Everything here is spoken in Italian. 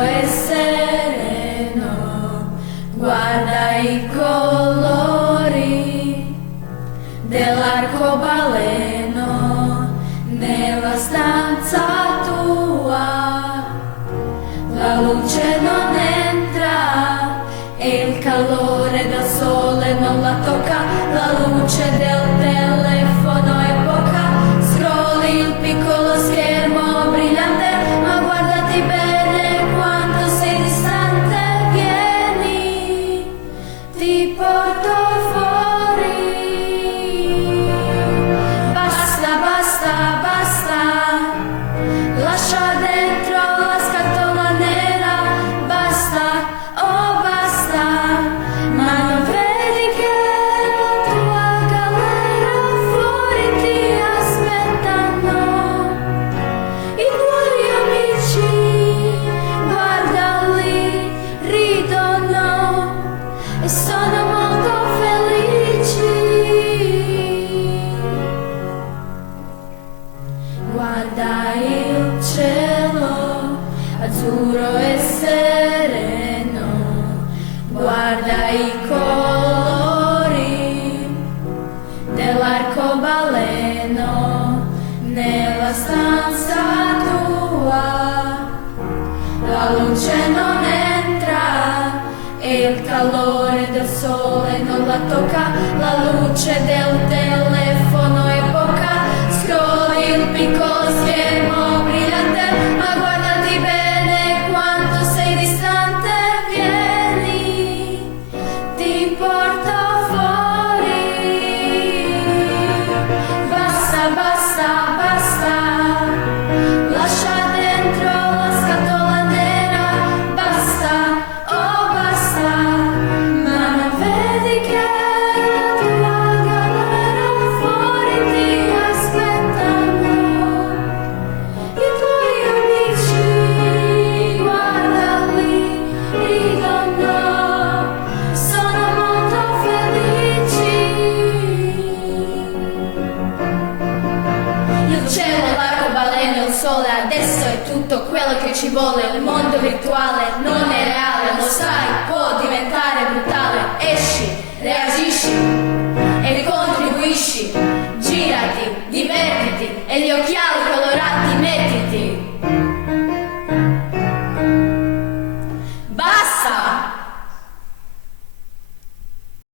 è sereno, guarda i colori dell'arcobaleno nella stanza tua. La luce non entra e il calore del sole non la tocca, la luce del telefono è poca, scrolli il piccolo schermo brillante, ma guardati bene quanto sei distante, vieni, ti porto fuori. Basta, basta, basta, lascia dentro la scatola nera, basta, oh basta, ma non vedi che la tua galera fuori ti aspettano, i tuoi amici, guarda lì, ridono e sono molto felici. Guarda il cielo azzurro e sereno, guarda i colori dell'arcobaleno nella stanza tua. La luce non entra e il calore del sole non la tocca, la luce del telefono è poca, scrolli il piccolo schermo brillante, ma guardati bene quanto sei distante, vieni, ti porto fuori. Basta, basta, basta, lascia dentro la scatola nera, basta, oh basta, ma non vedi che la tua galera fuori ti aspettano, i tuoi amici, guarda lì, ridono, sono molto felici. Il cielo, l'arcobaleno, il sole, adesso è tutto quello che ci vuole, il mondo virtuale